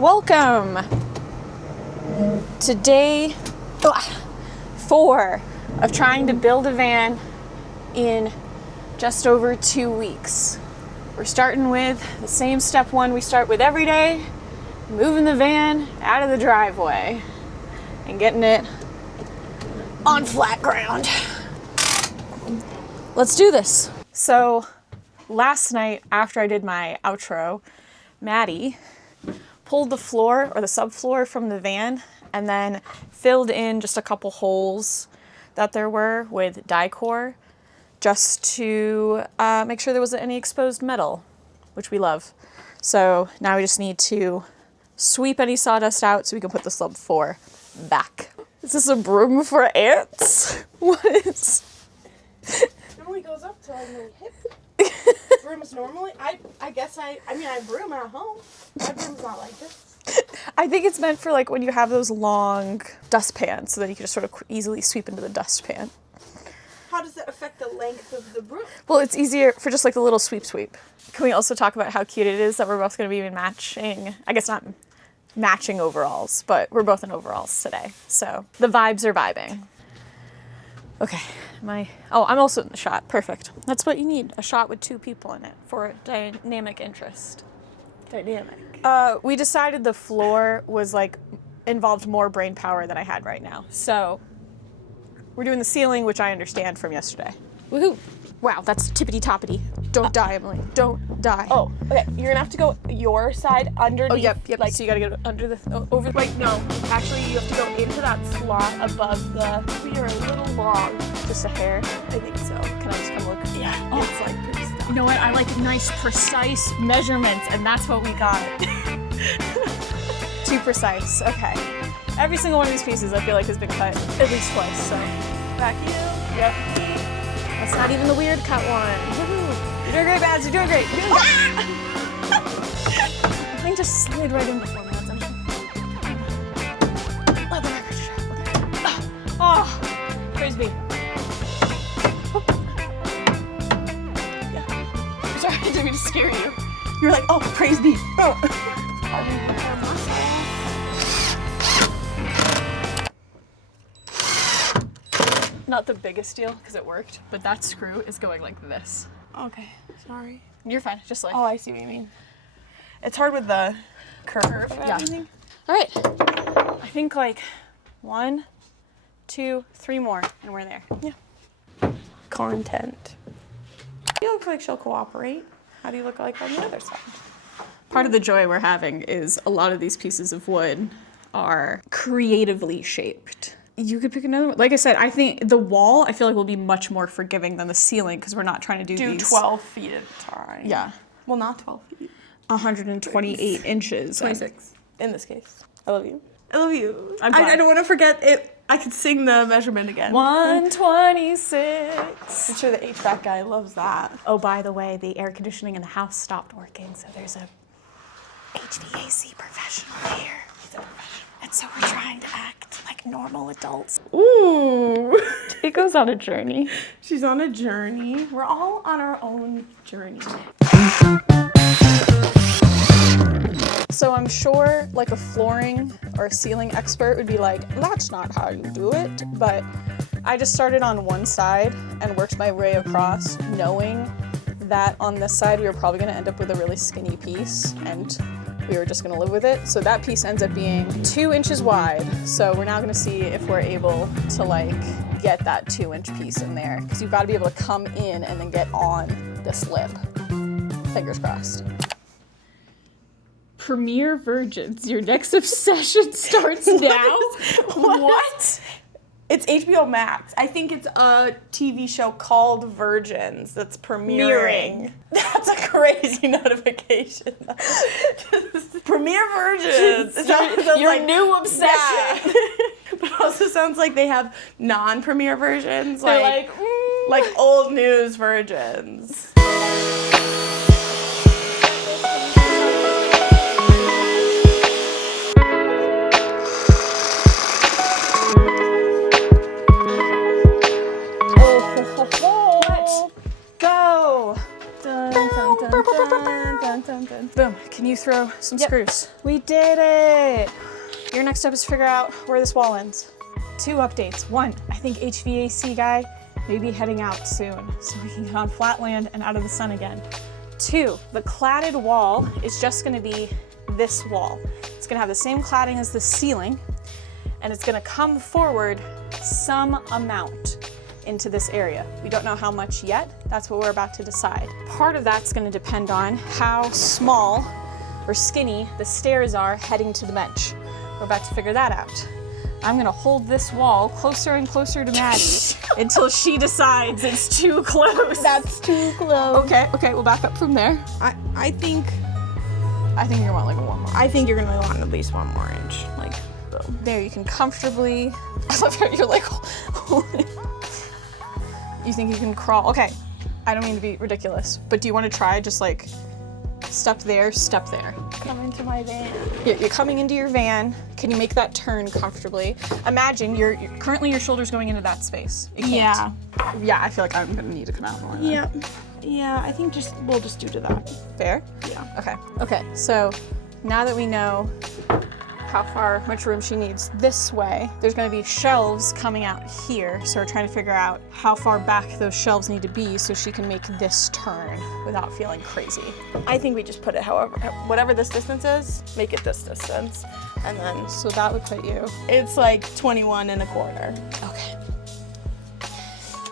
Welcome to day 4 of trying to build a van in just over 2 weeks. We're starting with the same step 1 we start with every day, moving the van out of the driveway and getting it on flat ground. Let's do this. So last night after I did my outro, Maddie pulled the floor or the subfloor from the van and then filled in just a couple holes that there were with Dicor just to make sure there wasn't any exposed metal, which we love. So now we just need to sweep any sawdust out so we can put the subfloor back. Is this a broom for ants? What is? It normally goes up to like my hip. Brooms normally, I broom at home. My broom's not like this. I think it's meant for like when you have those long dustpans so that you can just sort of easily sweep into the dustpan. How does it affect the length of the broom? Well, it's easier for just like the little sweep. Can we also talk about how cute it is that we're both going to be matching, I guess not matching overalls, but we're both in overalls today. So the vibes are vibing. Okay, I'm also in the shot. Perfect. That's what you need, a shot with 2 people in it for dynamic interest. Dynamic. We decided the floor was like involved more brain power than I had right now. So we're doing the ceiling, which I understand from yesterday. Woohoo! Wow, that's tippity-toppity. Don't die, Emily. Don't die. Oh, okay. You're gonna have to go your side underneath. Oh, yep. Like, so you gotta get under the, over. Wait, no. Actually, you have to go into that slot above the. We are a little long. Just a hair. I think so. Can I just come look? Yeah. Oh. It's like pretty stuff. You know what? I like nice, precise measurements, and that's what we got. Too precise. Okay. Every single one of these pieces, I feel like, has been cut at least twice. So. Back you. Yep. That's not even the weird cut one. Woo-hoo. You're doing great, Babs. You're doing great. You're doing great. Mine just slid right in before me. That's interesting. Let the record show. Okay. Oh, praise be. Yeah. Sorry, I didn't mean to scare you. You're like, oh, praise be. Not the biggest deal because it worked, but that screw is going like this. Okay, sorry. You're fine, just like. Oh, I see what you mean. It's hard with the curve. Yeah. All right. I think like 1, 2, 3 more, and we're there. Yeah. Content. You look like she'll cooperate. How do you look like on the other side? Part of the joy we're having is a lot of these pieces of wood are creatively shaped. You could pick another one. Like I said, I think the wall, I feel like will be much more forgiving than the ceiling because we're not trying to do these. 12 feet at a time. Yeah. Well, not 12 feet. 128 inches. 26 in this case. I love you. I love you. I don't want to forget it. I could sing the measurement again. 126. I'm sure the HVAC guy loves that. Oh, by the way, the air conditioning in the house stopped working, so there's a HVAC professional here. He's a professional. And so we're trying to act like normal adults. Ooh. It goes on a journey. She's on a journey. We're all on our own journey. So I'm sure like a flooring or a ceiling expert would be like, that's not how you do it. But I just started on one side and worked my way across, knowing that on this side we were probably gonna end up with a really skinny piece and we were just gonna live with it. So that piece ends up being 2 inches wide. So we're now gonna see if we're able to like get that 2-inch piece in there. Because you've gotta be able to come in and then get on this lip. Fingers crossed. Premier Virgins, your next obsession starts now. What? It's HBO Max. I think it's a TV show called Virgins that's premiering. That's a crazy notification. Premier Virgins. Your new obsession. Yeah. But it also sounds like they have non-premiere versions. They're like old news virgins. throw some screws. We did it. Your next step is to figure out where this wall ends. 2 updates. 1, I think HVAC guy may be heading out soon, so we can get on flat land and out of the sun again. 2, the cladded wall is just gonna be this wall. It's gonna have the same cladding as the ceiling, and it's gonna come forward some amount into this area. We don't know how much yet. That's what we're about to decide. Part of that's gonna depend on how small or skinny the stairs are heading to the bench. We're about to figure that out. I'm gonna hold this wall closer and closer to Maddie until she decides it's too close. That's too close. Okay, we'll back up from there. I think you're gonna want like a 1 more. I think you're gonna want at least 1 more inch. Like, boom. There, you can comfortably, I love how you're like, you think you can crawl? Okay, I don't mean to be ridiculous, but do you want to try just like step there, step there? Come into my van. You're coming into your van. Can you make that turn comfortably? Imagine you're currently your shoulder's going into that space. It can't. Yeah, I feel like I'm gonna need to come out more. Yeah, I think we'll just do to that. Fair? Yeah. Okay, so now that we know how much room she needs this way, there's gonna be shelves coming out here. So we're trying to figure out how far back those shelves need to be so she can make this turn without feeling crazy. I think we just put it whatever this distance is, make it this distance. And then, So that would put you, it's like 21 1/4. okay.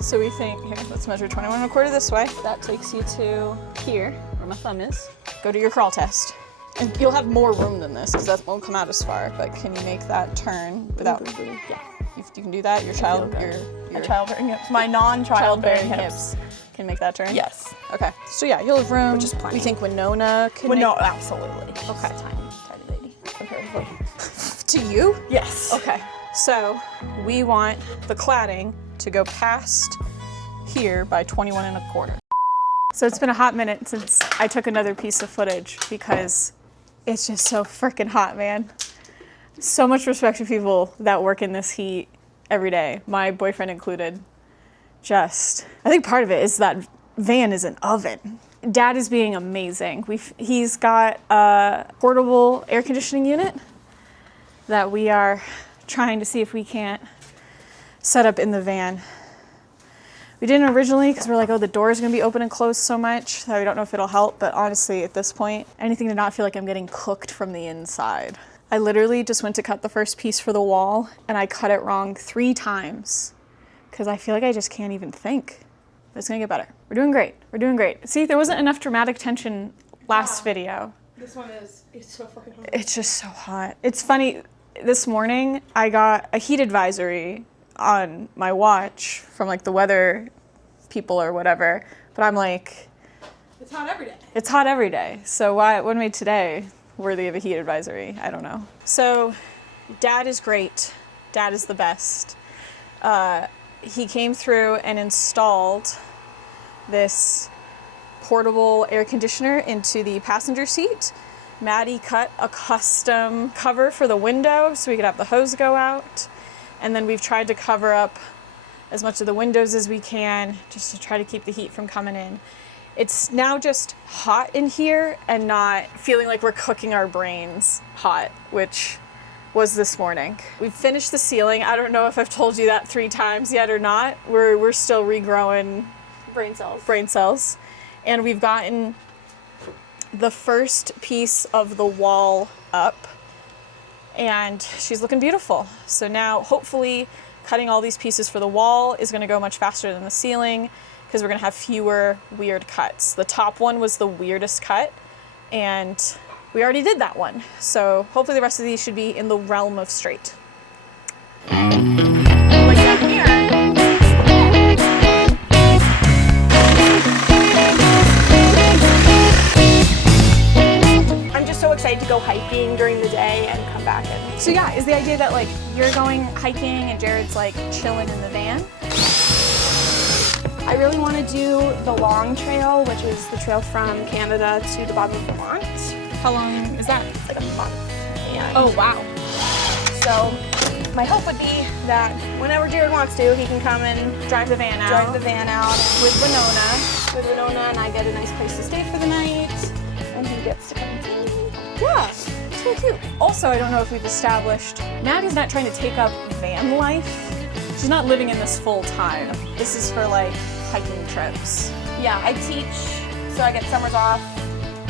So we think, here, let's measure 21 1/4 this way. That takes you to here, where my thumb is. Go to your crawl test. And you'll have more room than this because that won't come out as far, but can you make that turn without, Yeah. you can do that? Your childbearing hips. My non-childbearing hips. can make that turn? Yes. Okay, so yeah, you'll have room. Which is plenty. You think Winona can No, absolutely. Okay. Tiny lady. Comparatively. To you? Yes. Okay, so we want the cladding to go past here by 21 1/4. So it's been a hot minute since I took another piece of footage because it's just so freaking hot, man. So much respect to people that work in this heat every day, my boyfriend included. I think part of it is that van is an oven. Dad is being amazing. He's got a portable air conditioning unit that we are trying to see if we can't set up in the van. We didn't originally because we're like, oh, the door is going to be open and closed so much that we don't know if it'll help. But honestly, at this point, anything to not feel like I'm getting cooked from the inside. I literally just went to cut the first piece for the wall and I cut it wrong 3 times because I feel like I just can't even think. But it's going to get better. We're doing great. We're doing great. See, there wasn't enough dramatic tension last video. This one it's so fucking hot. It's just so hot. It's funny, this morning I got a heat advisory on my watch from like the weather people or whatever, but I'm like, It's hot every day. it's hot every day. So what made today worthy of a heat advisory? I don't know. So Dad is great. Dad is the best. He came through and installed this portable air conditioner into the passenger seat. Maddie cut a custom cover for the window so we could have the hose go out. And then we've tried to cover up as much of the windows as we can just to try to keep the heat from coming in. It's now just hot in here and not feeling like we're cooking our brains hot, which was this morning. We've finished the ceiling. I don't know if I've told you that 3 times yet or not. We're still regrowing brain cells. And we've gotten the first piece of the wall up and she's looking beautiful. So now hopefully cutting all these pieces for the wall is gonna go much faster than the ceiling because we're gonna have fewer weird cuts. The top one was the weirdest cut and we already did that one. So hopefully the rest of these should be in the realm of straight. Like that here. I'm just so excited to go hiking during the day and come back and... So yeah, is the idea that like you're going hiking and Jared's like chilling in the van? I really want to do the long trail, which is the trail from Canada to the bottom of Vermont. How long is that? It's like a month. And Oh wow. so my hope would be that whenever Jared wants to, he can come and Drive the van out. drive the van out with Winona. with Winona and I get a nice place to stay for the night and he gets to come and see me. Yeah, it's really cute. Also, I don't know if we've established, Maddie's not trying to take up van life. She's not living in this full time. This is for like hiking trips. Yeah, I teach, so I get summers off,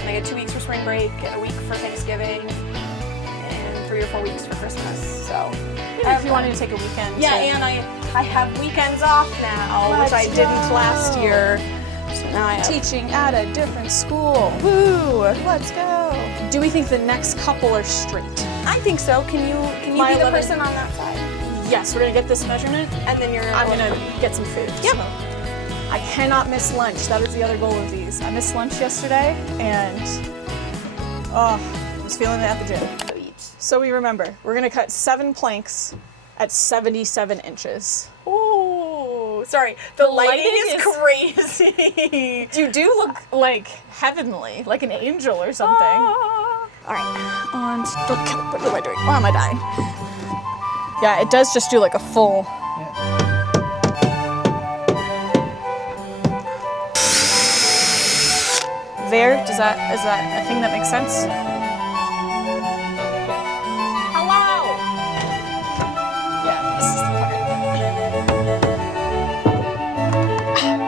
and I get 2 weeks for spring break, and a week for Thanksgiving, and 3 or 4 weeks for Christmas, so. If you wanted to take a weekend. Yeah, and I have weekends off now, which I didn't last year. So now I have teaching at a different school. Woo! Let's go. Do we think the next couple are straight? I think so. Can you My be the 11 person on that side? Yes, we're gonna get this measurement. And then I'm gonna get some food. Yep. So I cannot miss lunch. That is the other goal of these. I missed lunch yesterday and I was feeling it at the gym. So we remember, we're gonna cut 7 planks at 77 inches. Ooh, sorry. The lighting is crazy. You do look like heavenly, like an angel or something. All right. Don't kill it. What am I doing? Why am I dying? Yeah, it does just do like a full. There, is that a thing that makes sense? Hello! Yeah, this is the part.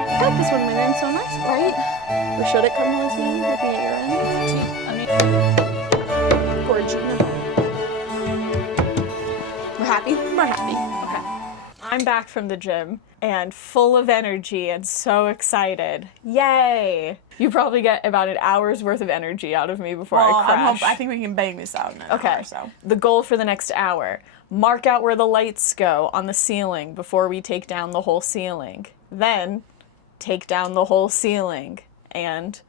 I like this one, man. So nice, right? Or should it come with me? Looking at your end. I mean, Gorgina. We're happy? We're happy. Okay. I'm back from the gym and full of energy and so excited. Yay! You probably get about an hour's worth of energy out of me before I crash. I think we can bang this out in an Okay, hour, so. the goal for the next hour. Mark out where the lights go on the ceiling before we take down the whole ceiling. Then take down the whole ceiling and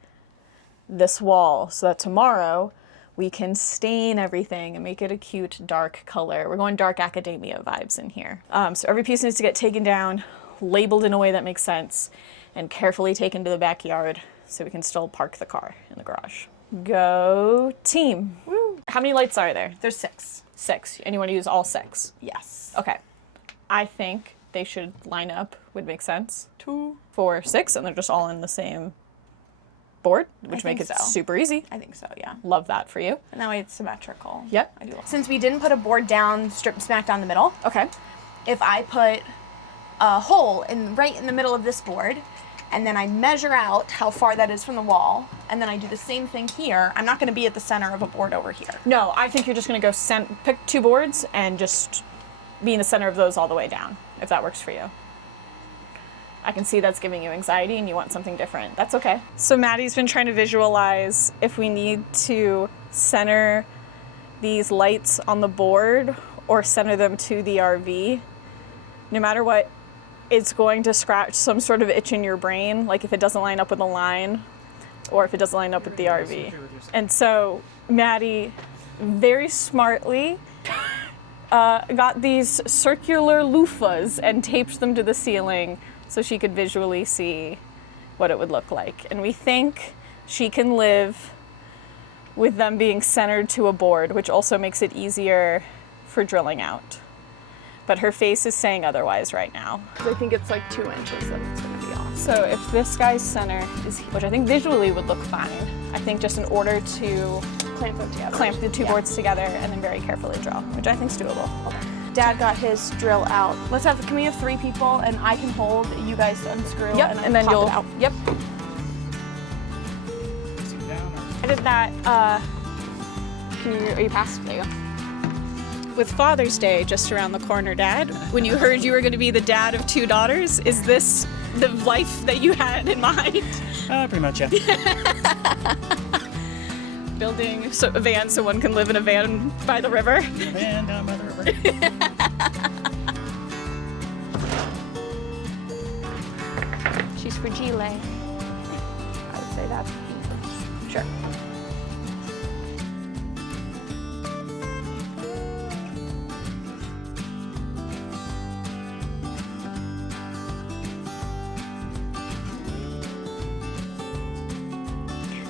this wall so that tomorrow we can stain everything and make it a cute dark color. We're going dark academia vibes in here. So every piece needs to get taken down, labeled in a way that makes sense, and carefully taken to the backyard so we can still park the car in the garage. Go team. Woo. How many lights are there? There's 6. 6. And you want to use all 6? Yes. Okay. I think they should line up, would make sense. 2, 4, 6, and they're just all in the same board, which think makes it so. super easy. I think so, yeah. Love that for you. And that way it's symmetrical. Yep. I do love. Since we didn't put a board down, strip smack down the middle, Okay. if I put a hole right in the middle of this board, and then I measure out how far that is from the wall, and then I do the same thing here, I'm not going to be at the center of a board over here. No, I think you're just going to go pick 2 boards and just be in the center of those all the way down, if that works for you. I can see that's giving you anxiety and you want something different. That's okay. So Maddie's been trying to visualize if we need to center these lights on the board or center them to the RV. No matter what, it's going to scratch some sort of itch in your brain, like if it doesn't line up with the line or if it doesn't line up with the RV. And so Maddie very smartly got these circular loofahs and taped them to the ceiling so she could visually see what it would look like. And we think she can live with them being centered to a board, which also makes it easier for drilling out. But her face is saying otherwise right now. I think it's like 2 inches that it's going to be off. So if this guy's center is, which I think visually would look fine, I think just in order to Clamp them together. clamp the 2 boards together and then very carefully drill, which I think is doable. Okay. Dad got his drill out. Can we have 3 people and I can hold, you guys unscrew Yep, and and then pop you'll, it out. yep. I did that, are you past? There you go. With Father's Day just around the corner, Dad, when you heard you were going to be the dad of 2 daughters, is this the life that you had in mind? Pretty much, yeah. Building a van so one can live in a van by the river. Van down by the river. She's fragile. I would say that. Sure.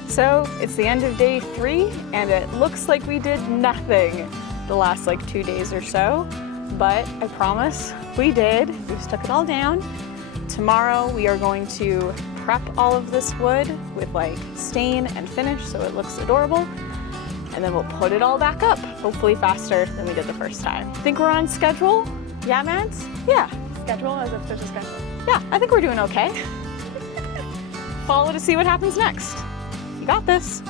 So it's the end of day 3 and it looks like we did nothing the last 2 days or so, but I promise we did. We just took it all down. Tomorrow we are going to prep all of this wood with stain and finish so it looks adorable. and then we'll put it all back up, hopefully faster than we did the first time. Think we're on schedule? Yeah, Mads? Yeah. Schedule as if there's a schedule. Yeah, I think we're doing okay. Follow to see what happens next. You got this.